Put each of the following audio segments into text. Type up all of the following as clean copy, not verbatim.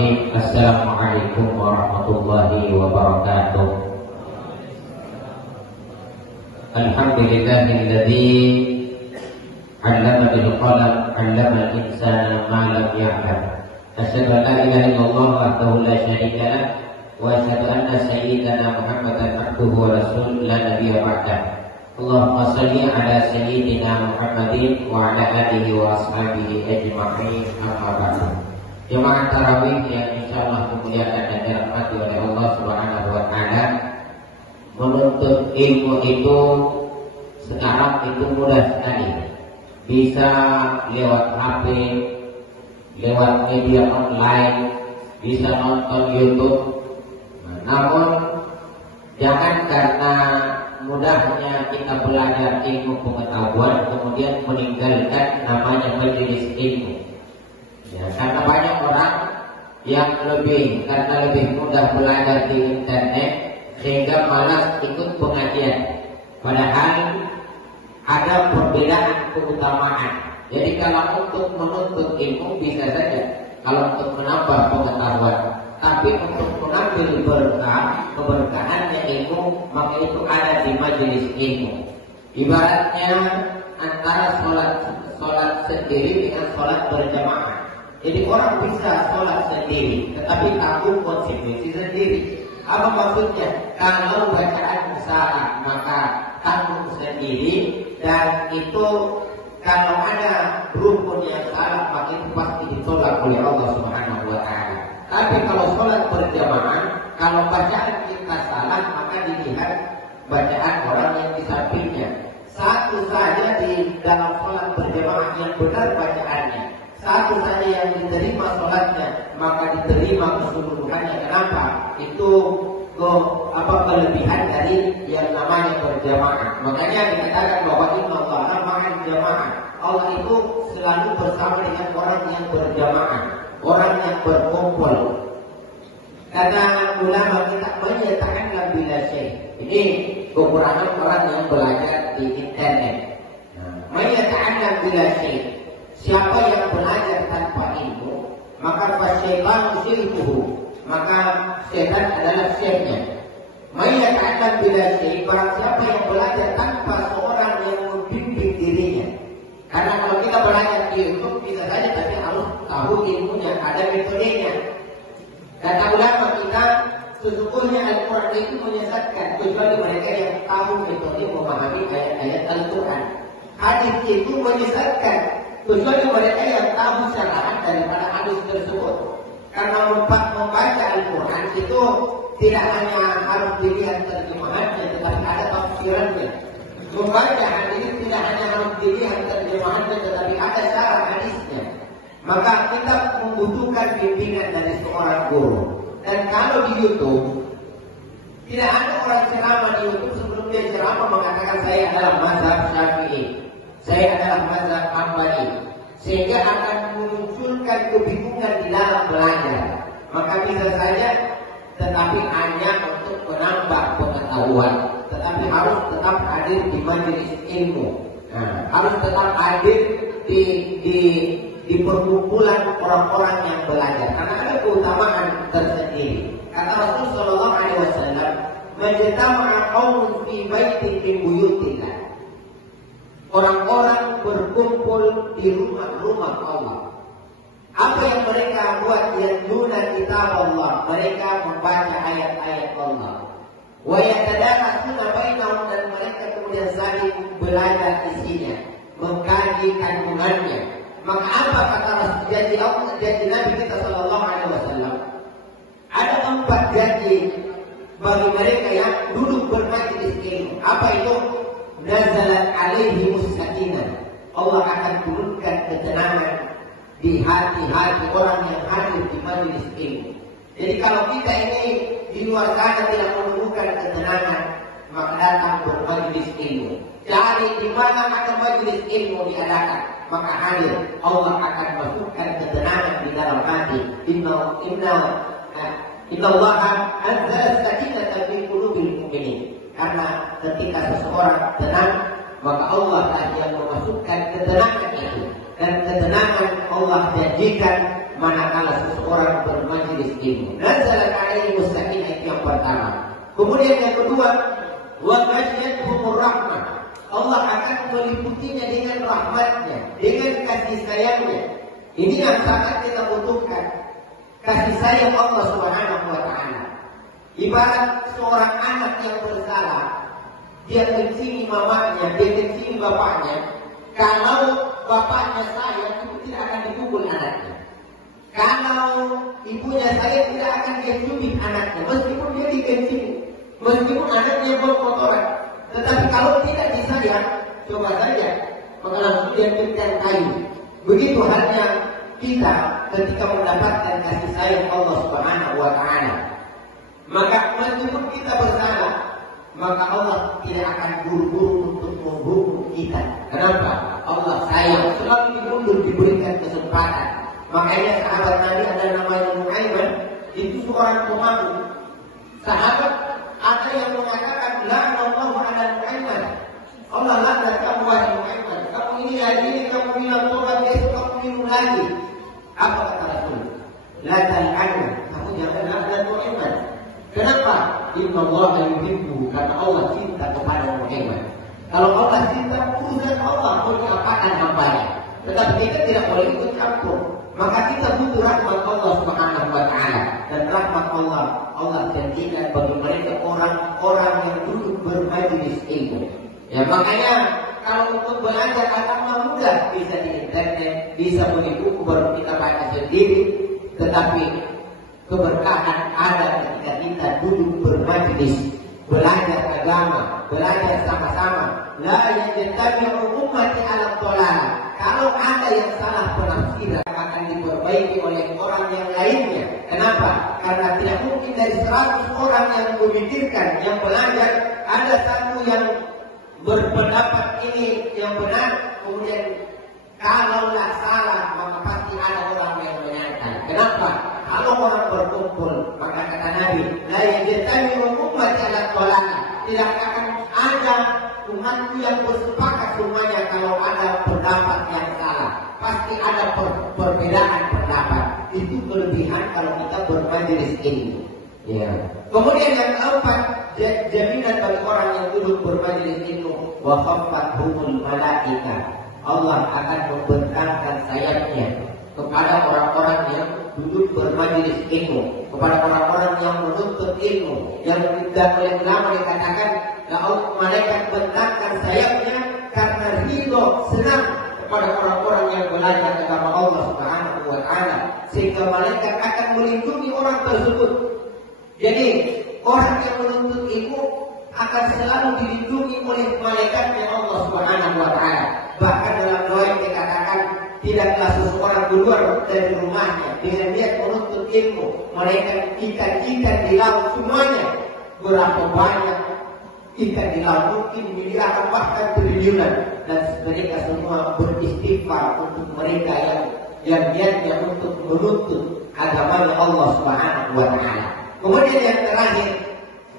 Bismillahirrahmanirrahim. Assalamualaikum warahmatullahi wabarakatuh. Alhamdulillahilladzi 'allama bil qalam 'allama al-insana ma lam ya'lam. Asyhadu an la ilaha illallah wahdahu la syarika lah wa asyhadu anna sayyidana Muhammadan abduhu wa rasuluhu la nabiyya ba'dah. Allahumma shalli ala sayyidina Muhammadin wa ala alihi wa ashabihi ajma'in. Amma ba'du. Jemaah tarawih yang insyaallah dimuliakan dan dirahmati oleh Allah Subhanahu wa taala, menuntut ilmu itu sekarang itu mudah sekali. Bisa lewat HP, lewat media online, bisa nonton YouTube. Namun jangan karena mudahnya kita belajar ilmu pengetahuan kemudian meninggalkan namanya majelis ilmu. Ya, karena banyak orang yang karena lebih mudah belajar di internet sehingga malas ikut pengajian. Padahal ada perbedaan keutamaan. Jadi kalau untuk menuntut ilmu bisa saja, kalau untuk menambah pengetahuan. Tapi untuk mengambil berkah, keberkahannya ilmu, maka itu ada di majelis ilmu. Ibaratnya antara sholat sendiri dengan sholat berjamaah. Jadi orang bisa sholat sendiri, tetapi tanggung konsekuensi sendiri. Apa maksudnya? Kalau bacaan salah, maka tanggung sendiri. Dan itu kalau ada rukun yang salah, maka itu pasti ditolak oleh Allah Subhanahu wa taala. Tapi kalau sholat berjamaah, kalau bacaan kita salah, maka dilihat bacaan orang yang di sampingnya. Satu saja di dalam sholat berjamaah yang benar bacaannya, satu saja yang diterima sholatnya, maka diterima keseluruhannya. Kenapa? Itu kelebihan dari yang namanya berjamaah. Makanya dikatakan bahwa Inna Allaha ma'al jamaah. Allah itu selalu bersama dengan orang yang berjamaah, orang yang berkumpul. Karena ulama kita menyatakan bila syekh. Ini kekurangan orang yang belajar di internet. Menyatakan bila syekh. Siapa yang belajar tanpa ilmu, maka fasyaitan syirkuhu, maka setan adalah syekhnya. Menyatakan bila syekh, barang siapa yang belajar tanpa seorang yang membimbing dirinya. Karena kalau kita belajar di YouTube bisa saja, tapi harus tahu ilmunya, ada metodenya. Kata ulama kita, sesungguhnya Al-Quran itu menyesatkan kecuali mereka yang tahu metode memahami ayat-ayat Al-Quran. Hadis itu menyesatkan kecuali mereka yang tahu syarahan daripada hadis tersebut. Karena membaca Al-Quran itu tidak hanya harus dilihat terjemahannya, tetapi ada tafsirannya. Membaca hadis tidak hanya harus dilihat terjemahannya, tetapi ada syarah hadisnya. Maka kita membutuhkan bimbingan dari seorang guru. Dan kalau di YouTube, tidak ada orang ceramah di YouTube sebelum dia ceramah mengatakan saya adalah mazhab Syafi'i, saya adalah mazhab Hambali, sehingga akan memunculkan kebingungan di dalam belajar. Maka bisa saja, tetapi hanya untuk menambah pengetahuan, tetapi harus tetap hadir di majelis ilmu. Harus tetap hadir di perkumpulan orang-orang yang belajar, karena ada keutamaan tersendiri. Kata Rasul Sallallahu Alaihi Wasallam, "Majtama'a qaumun fi baitin min buyutillah." Orang-orang berkumpul di rumah-rumah Allah. Apa yang mereka buat? Yatluna kitab Allah, mereka membaca ayat-ayat Allah. Wa yatadarasuna bainahum, dan mereka kemudian saling belajar isinya, mengkaji kandungannya. Maka apa kata Rasul, janji Nabi kita Sallallahu Alaihi Wasallam? Ada 4 janji bagi mereka yang duduk bermajlis ilmu. Apa itu? Nazalat alaihi sakinah. Allah akan turunkan ketenangan di hati-hati orang yang hadir di majelis ilmu. Jadi kalau kita ini di luar sana tidak menemukan ketenangan, maka datang bermajelis ilmu. Cari di mana ada majelis ilmu diadakan, maka hadir. Allah akan masukkan ketenangan di dalam hati. Inna Allaha anzala sakinata fi qulubil mu'minin. Karena ketika seseorang tenang, maka Allah lah yang memasukkan ketenangan itu. Dan ketenangan Allah janjikan manakala seseorang bermajlis majelis ilmu. Nazalat alaihi sakinah, itu yang pertama. Kemudian yang kedua, wa ghasyiyatuhumur rahmah. Allah akan meliputinya dengan rahmatnya, dengan kasih sayangnya. Ini yang sangat kita butuhkan. Kasih sayang Allah Subhanahu wa taala. Ibarat seorang anak yang bersalah, dia kencing mamanya, dia kencing bapaknya. Kalau bapaknya sayang, itu tidak akan dipukul anaknya. Kalau ibunya sayang, tidak akan dia cubit anaknya, meskipun dia dikencing, meskipun anaknya berkotoran. Tetapi kalau tidak disayang, coba saja langsung dia berikan kayu. Begitu halnya kita ketika mendapatkan kasih sayang Allah Subhanahu wa taala. Maka meskipun kita bersalah, maka Allah tidak akan buru-buru untuk menghukum kita. Kenapa? Allah sayang, selalu diundur, diberikan kesempatan. Makanya sahabat Nabi ada namanya Nuaiman, itu seorang pemalu. Sahabat ada yang mengatakan, la'anallahu 'ala Nuaiman. Allah laknat kamu wahai Nuaiman. Kamu ini hari ini kamu minum tobat, besok kamu minum lagi. Apa kata Rasul? La tal'anhu, kamu jangan laknat Nuaiman. Kenapa? Inna Allah yuhibbu, karena Allah cinta kepada Muhammad. Kalau Allah cinta, urusan Allah mau diapakan hambanya. Tetapi kita tidak boleh ikut campur. Maka kita butuh rahmat Allah Subhanahu wa taala. Dan rahmat Allah janjikan bagi mereka orang-orang yang duduk bermajelis ilmu. Ya, makanya kalau untuk belajar agama mudah, bisa di internet, bisa beli buku baru kita baca sendiri. Tetapi keberkahan ada ketika kita duduk bermajelis, belajar agama, belajar sama-sama. La yajtabi'u ummati 'ala dhalalah. Kalau ada yang salah penafsiran akan diperbaiki oleh orang yang lainnya. Kenapa? Karena tidak mungkin dari 100 orang yang memikirkan, yang belajar, ada satu yang berpendapat ini yang benar, kemudian kalaulah salah, maka pasti ada orang yang benarkan. Kenapa? Kalau orang berkumpul, maka kata Nabi, la yajtabi'u ummati 'ala dhalalah. Tidak akan ada umatku yang bersepakat semuanya kalau ada pendapat yang salah. Pasti ada perbedaan pendapat. Itu kelebihan kalau kita bermajelis ilmu. Ya. Kemudian yang keempat, jaminan bagi orang yang duduk bermajelis ilmu, wa khaffatuhumul malaikah. Allah akan membentangkan sayapnya kepada orang-orang yang duduk bermajelis ilmu, kepada orang-orang yang menuntut ilmu, yang tidak boleh lama dikatakan malaikat bentangkan sayapnya karena ridho, senang kepada orang-orang yang belajar agama Allah Subhanahu wa taala, sehingga malaikat akan melindungi orang tersebut. Jadi orang yang menuntut ilmu akan selalu dilindungi oleh malaikatnya Allah Subhanahu wa taala. Bahkan dalam doa yang dikatakan, tidaklah seseorang keluar dari rumahnya dengan niat menuntut ilmu, melainkan ikan-ikan di laut semuanya. Berapa banyak ikan di laut, mungkin miliaran bahkan triliunan, dan mereka semua beristighfar untuk mereka yang niatnya untuk menuntut agama Allah Subhanahu wa taala. Kemudian yang terakhir,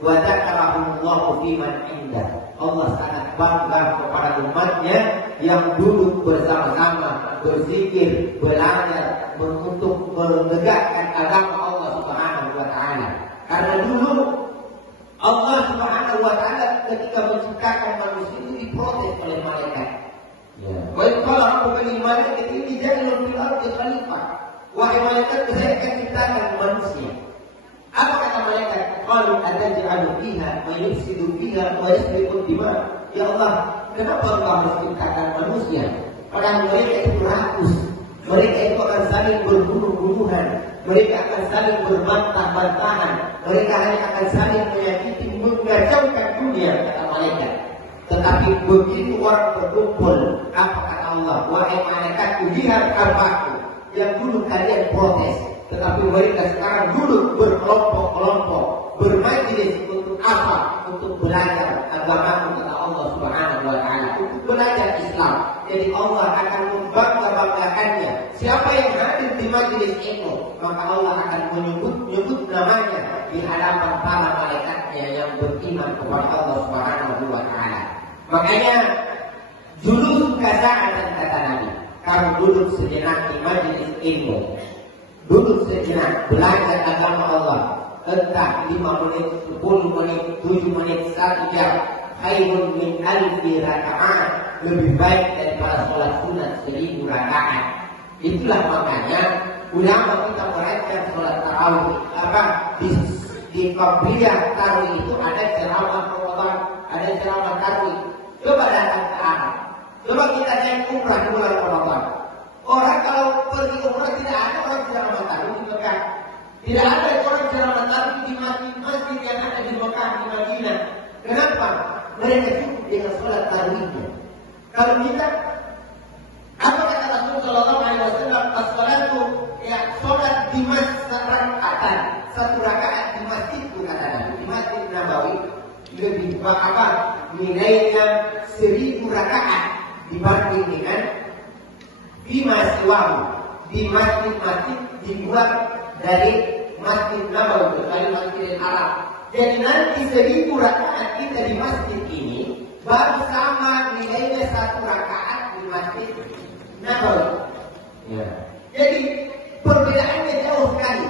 wa dzakarahumullahu fiman indah. Allah sangat bangga kepada umatnya yang duduk bersama-sama, berzikir, belajar untuk menegakkan agama Allah Subhanahu wa taala. Karena dulu Allah Subhanahu wa taala ketika menciptakan manusia itu diprotes oleh malaikat. Wa qala rabbuka lil malaikati inni ja'ilun fil ardi khalifah. Wahai malaikat, saya akan ciptakan manusia. Apa kata malaikat? Qalu ataj'alu fiha wa yufsidu fiha wa yasfiku dima. Ya Allah, kenapa Engkau harus ciptakan manusia? Padahal mereka itu rakus, mereka itu akan saling berbunuh-bunuhan, mereka akan saling berbantah-bantahan, mereka hanya akan saling menyakiti, mengacaukan dunia, kata malaikat. Tetapi begitu orang berkumpul, apa kata Allah? Wahai malaikat, lihat kabarku. Yang dulu kalian protes, tetapi mereka sekarang duduk berkelompok-kelompok, bermajelis untuk apa? Untuk belajar agama kata Allah Subhanahu wa taala, untuk belajar Islam. Jadi Allah akan membangga-banggakannya. Siapa yang hadir di majelis ilmu, maka Allah akan menyebut namanya di hadapan para malaikatnya yang beriman kepada Allah Subhanahu wa taala. Makanya julus kata Nabi, kamu duduk sejenak di majelis ilmu. duduk sejenak, belajar agama Allah, entah 5 menit, 10 menit, 7 menit, 1 jam, khairun min alfi rakaat, lebih baik daripada sholat sunat 1000 rakaat. Itulah makanya ulama kita merayakan sholat tarawih. Di Qabliyah tarawih itu ada ceramah Ramadan, ada ceramah tarawih. Coba datang ke Arab, coba kita naik umrah di bulan Ramadan. Orang kalau pergi umrah tidak ada orang ceramah tarawih di Mekah, tidak ada orang ceramah tarawih di masjid yang ada di Mekah, di Madinah. Kenapa? Mereka cukup dengan sholat tarawihnya. Kalau kita, apa kata Rasul Sallallahu Alaihi Wasallam? As-salatu, ya sholat di masjid rakaatan, 1 rakaat di masjid itu kata Nabi, di Masjid Nabawi lebih apa? Nilainya 1000 rakaat dibanding dengan di masjid-masjid di luar dari Masjid Nabawi, kecuali Masjidil Haram. Jadi nanti 1000 rakaat kita di masjid ini baru sama nilainya 1 rakaat di Masjid Nabawi. Ya. Jadi perbedaannya jauh sekali.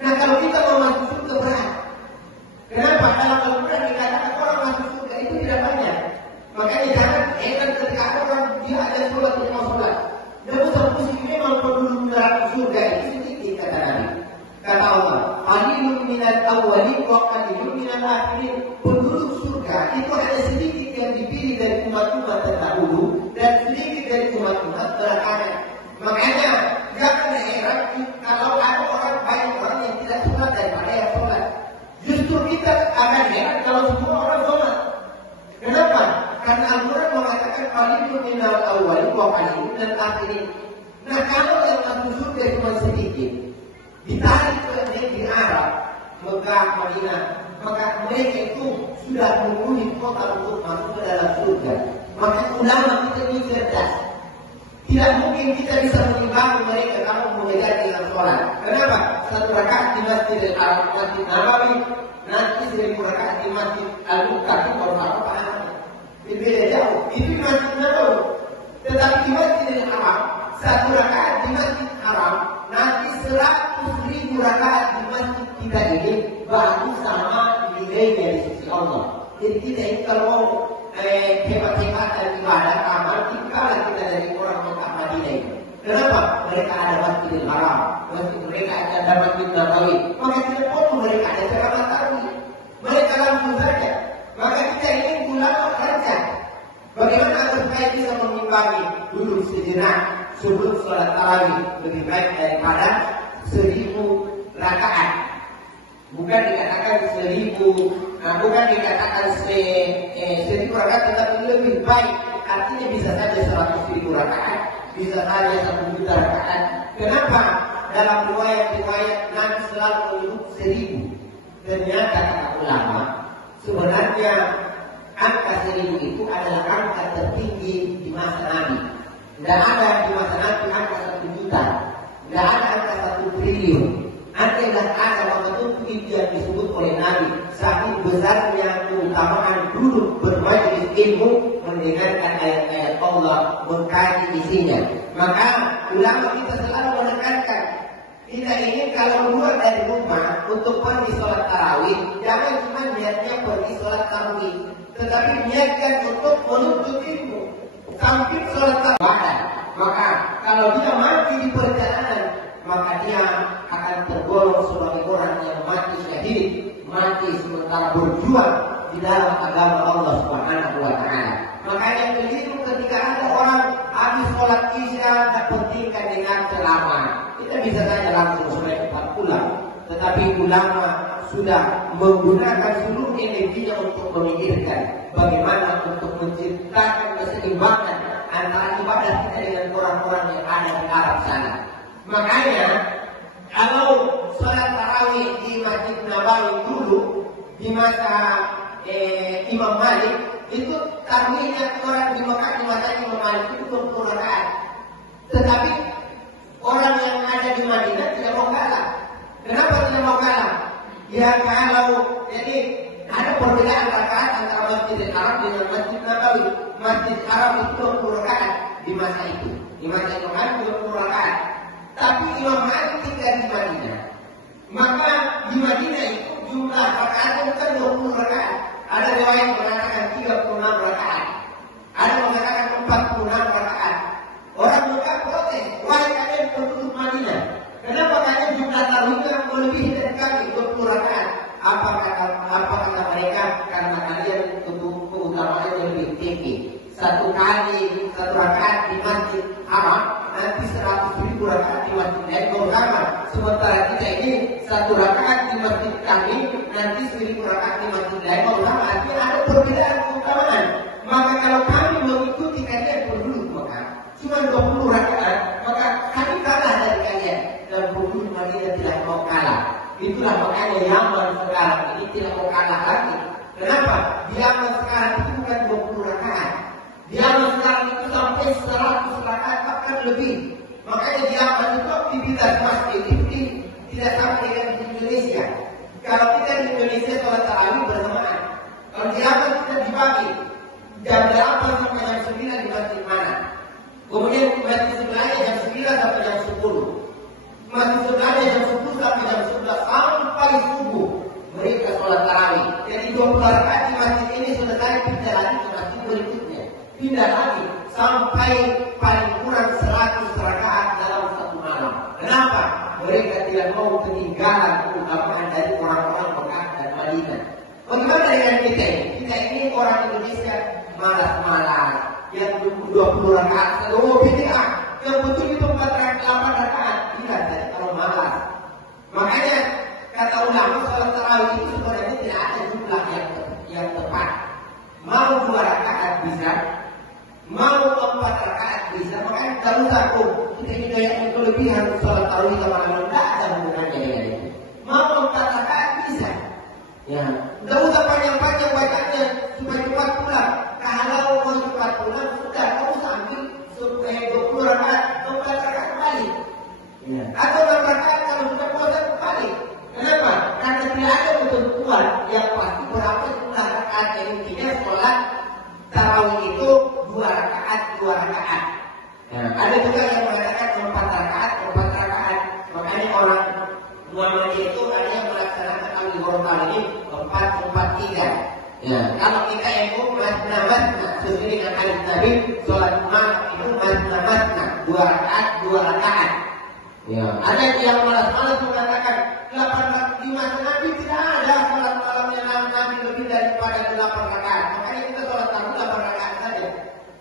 Nah kalau kita mau masuk surga berat. Kenapa? Kalau Al-Quran dikatakan orang masuk surga itu tidak banyak. Makanya jangan heran ketika ada orang dia ada sholat, dia mau sholat. Namun terpusing memang penduduk neraka surga itu sedikit kata Nabi. Kata Allah, qalilun minal awwalin wa qalilun minal akhirin. Penduduk surga itu hanya sedikit yang dipilih dari umat-umat terdahulu dan sedikit dari umat-umat belakangan. Makanya jangan heran kalau ada orang banyak orang yang tidak sholat daripada yang sholat. Justru kita akan heran kalau semua orang sholat. Kenapa? Karena Al-Quran mengatakan qalilun minal awwalin wa qalilun minal akhirin. Nah kalau yang masuk surga cuma sedikit, ditarik ke negeri Arab, Mekah, Madinah, maka mereka itu sudah memenuhi kota untuk masuk ke dalam surga. Maka ulama kita ini cerdas. Tidak mungkin kita bisa mengimbangi mereka kalau mengejar dengan sholat. Kenapa? 1 rakaat di Masjidil Haram, Masjid Nabawi, nanti 1000 rakaat di Masjid Al-Muqtar itu baru apa pahalanya? Ini beda jauh. Itu di Masjid Nabawi. Tetapi di Masjidil Haram, 1 rakaat di Masjid Haram, nanti 100.000 rakaat di masjid kita ini baru sama nilainya di sisi Allah. Jadi kita ini kalau mau hebat-hebatan ibadah amal, tinggallah kita dari orang Mekah Madinah itu. Kenapa? Mereka ada Masjidil Haram, mereka ada Masjid Nabawi. Maka tidak perlu mereka ada ceramah tarawih. Mereka langsung saja. Maka kita ingin ulama kerja. Bagaimana supaya bisa mengimbangi duduk sejenak sebelum sholat tarawih lebih baik daripada 1000 rakaat. Bukan dikatakan 1000 rakaat, tetapi lebih baik. Artinya bisa saja 100.000 rakaat, bisa saja 1 juta rakaat. Kenapa? Dalam riwayat Nabi selalu menyebut 1000. Ternyata kata ulama, sebenarnya angka 1000 itu adalah angka tertinggi di masa Nabi. Tidak ada di masa Nabi angka 1 juta, tidak ada angka 1 triliun. Adalah ada waktu itu yang disebut oleh Nabi, saking besarnya keutamaan duduk bermajlis ilmu, mendengarkan ayat-ayat Allah, mengkaji isinya. Maka ulama kita selalu menekankan, kita ingin kalau keluar dari rumah untuk pergi sholat tarawih, jangan cuma niatnya pergi sholat tarawih, tetapi niatkan untuk menuntut ilmu. Sampai sholat tarawih, maka kalau dia mati di perjalanan, maka dia akan tergolong sebagai orang yang mati syahid, mati sementara berjuang di dalam agama Allah Subhanahu wa Ta'ala. Makanya keliru ketika ada orang habis sholat isya tak pentingkan dengan ceramah. Kita bisa saja langsung selesai cepat pulang. Tetapi ulama sudah menggunakan seluruh energinya untuk memikirkan bagaimana untuk menciptakan keseimbangan antara ibadah kita dengan orang-orang yang ada di Arab sana. Makanya kalau sholat tarawih di Masjid Nabawi dulu di masa Imam Malik, itu tarawihnya orang di Mekah di masa Imam Malik itu 20 rakaat. Tetapi orang yang ada di Madinah tidak mau kalah. Kenapa tidak mau kalah? Ya kalau jadi ada perbedaan rakaat antara Masjidil Haram dengan Masjid Nabawi. Masjid Haram itu 20 rakaat di masa itu. Di masa Imam Malik 20 rakaat. Tapi Imam Malik tinggal di Madinah. Maka di Madinah itu jumlah rakaatnya bukan 20 rakaat. Ada riwayat mengatakan 36 rakaat. Ada mengatakan 46 rakaat. Orang Mekah protes, wahai kalian penduduk Madinah, kenapa kalian jumlah tarawihnya melebihi dari kami 20 rakaat? Apa kata mereka? Karena kalian keutamaannya lebih tinggi. Satu rakaat di Masjid Haram nanti 100.000 rakaat di Masjid Baitul Haram. Sementara kita ini satu rakaat di Masjid kami nanti 1.000 rakaat di Masjid Baitul Haram. Artinya ada perbedaan keutamaan. Maka kalau kami mengikuti kalian penduduk Mekah cuma 20 rakaat, maka kami kalah dari kalian. Dan penduduk Madinah tidak mau kalah. Itulah makanya Yaman sekarang ini tidak mau kalah lagi. Kenapa? Di Yaman sekarang itu bukan 20 rakaat. Di Yaman sekarang itu sampai 100 rakaat bahkan lebih. Makanya di Yaman itu aktivitas masjid itu tidak sama dengan di Indonesia. Kalau kita di Indonesia sholat tarawih bersamaan. Kalau di Yaman kita dibagi jam 8 sampai jam 9 di masjid mana. Kemudian di masjid sebelahnya jam 9 sampai jam 10. Masjid sebelahnya jam 10 sampai jam 11 sampai subuh. Mereka sholat tarawih. Jadi 20 rakaat di masjid ini selesai, pindah lagi ke masjid berikutnya. Pindah lagi sampai paling kurang 100 rakaat dalam satu malam. Kenapa? Mereka tidak mau ketinggalan keutamaan dari orang-orang Mekah dan Madinah. Bagaimana dengan kita? Kita ini orang Indonesia malas-malas. Yang 20 rakaat, bid'ah. Yang betul itu 4 rakaat, 8 rakaat. Tidak, kalau malas. Makanya kata ulama sholat tarawih itu sebenarnya tidak ada jumlah yang tepat. Mau 2 rakaat bisa, mau 4 rakaat bisa. Makanya kalau takut kita ini kayak kelebihan sholat tarawih sama malam, tidak ada hubungannya dengan itu. Mau 4 rakaat bisa. Ya, tidak usah panjang-panjang bacanya, cuma cepat pulang. Kalau mau cepat pulang sudah, kamu ambil supaya 20 rakaat, 4 rakaat balik. Ya. Atau 6 rakaat kalau sudah puasa balik. Kenapa? Karena tidak ada ketentuan yang pasti berapa jumlah rakaat yang intinya sholat tarawih itu 2 rakaat, 2 rakaat. Ya. Ada juga yang mengatakan 4 rakaat, 4 rakaat. Makanya orang Muhammadiyah itu ada yang melaksanakan al-Qur'an ini 4-4-3. Ya. Kalau kita itu masna-masna sesuai dengan hadis Nabi, sholat malam itu masna-masna 2 rakaat, 2 rakaat. Ya. Ada yang malas-malas mengatakan 8 rakaat di masa Nabi tidak ada sholat malamnya Nabi lebih daripada 8 rakaat. Makanya kita sholat tarawih 8 rakaat saja.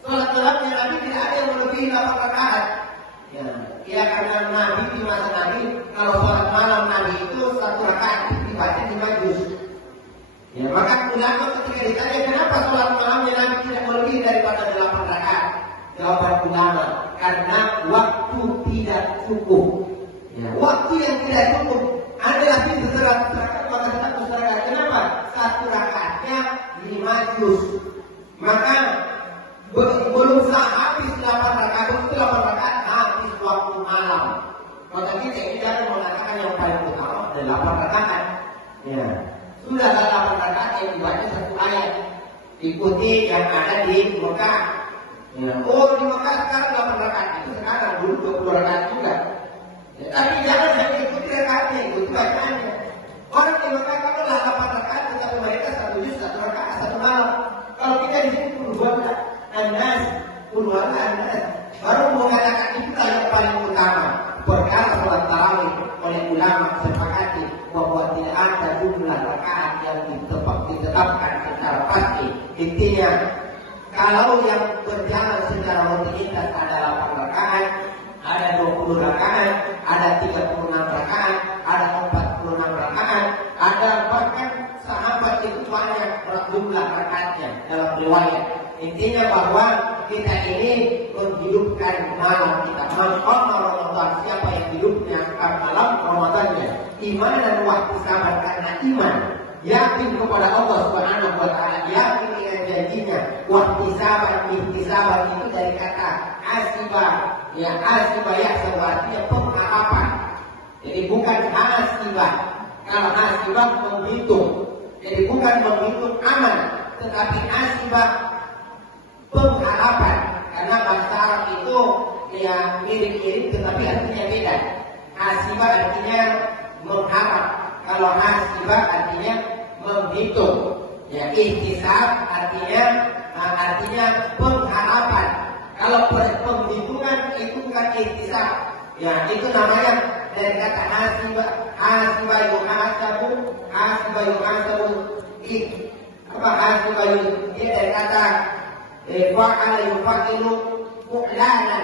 Sholat malamnya Nabi tidak ada yang melebihi 8 rakaat. Ya karena Nabi di masa Nabi kalau sholat malam Nabi itu 1 rakaat dibaca 5 juz. Ya maka ulama ketika ditanya kenapa sholat malamnya Nabi tidak melebihi daripada 8 rakaat, jawaban ulama karena waktu tidak cukup. Ya, waktu yang tidak cukup. Ada lagi 100 rakaat maka 100 rakaat. Kenapa? 1 rakaatnya 5 juz. Maka belum habis 8 rakaat itu 8 rakaat habis waktu malam. Maka kita ini jangan mengatakan yang paling utama adalah 8 rakaat. Ya. Sudah 8 rakaat yang dibaca 1 ayat. Ikuti yang ada di Mekah. Ya. Oh di Mekah sekarang 8 rakaat itu sekarang dulu 20 rakaat juga. Ya, tapi jangan hanya ikuti rakaatnya, ikuti bacaannya. Orang di Mekah kalau 8 rakaat tetapi mereka 1 juz 1 rakaat 1 malam. Kalau kita di sini puluhan An-Nas baru mengatakan itulah yang paling utama. Perkara sholat tarawih oleh ulama sepakati bahwa tidak ada jumlah rakaat yang ditetapkan secara pasti. Intinya kalau yang berjalan secara rutinitas ada 8 rakaat, ada 20 rakaat, ada 36 rakaat, ada 46 rakaat, ada bahkan sahabat itu banyak jumlah rakaatnya dalam riwayat. Intinya bahwa kita ini menghidupkan malam kita. Malam Ramadan, siapa yang hidupnya malam Ramadannya iman dan waktu sabar karena iman, yakin kepada Allah Subhanahu wa taala, yakin dengan janjinya. Waktu sabar itu dari kata asibah. Ya asibah ya artinya pengharapan. Jadi bukan asibah. Kalau asibah menghitung. Jadi bukan menghitung aman, tetapi asibah pengharapan. Karena bahasa Arab itu ya mirip-mirip tetapi artinya beda. Hasibah artinya mengharap, kalau hasibah artinya menghitung. Ya, ihtisab artinya pengharapan. Kalau penghitungan itu bukan ihtisab. Ya, itu namanya dari kata hasibah yuhasabu, hasibah yuhasabu. Apa hasibah yuhasabu? Dia dari kata fa'ala yufa'ilu fu'lanan.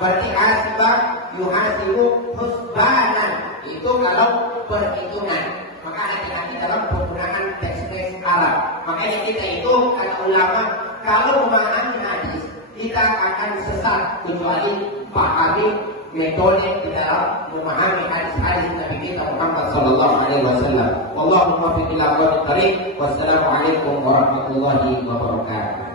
Berarti hasibah yuhasibu husbanan. Itu kalau perhitungan. Maka hati-hati dalam penggunaan teks-teks Arab. Makanya kita itu kata ulama, kalau memahami hadis kita akan sesat kecuali pahami metode di dalam memahami hadis-hadis Nabi kita Muhammad sallallahu alaihi wasallam. Wallahu muwaffiq ila aqwamit thariq. Wassalamualaikum warahmatullahi wabarakatuh.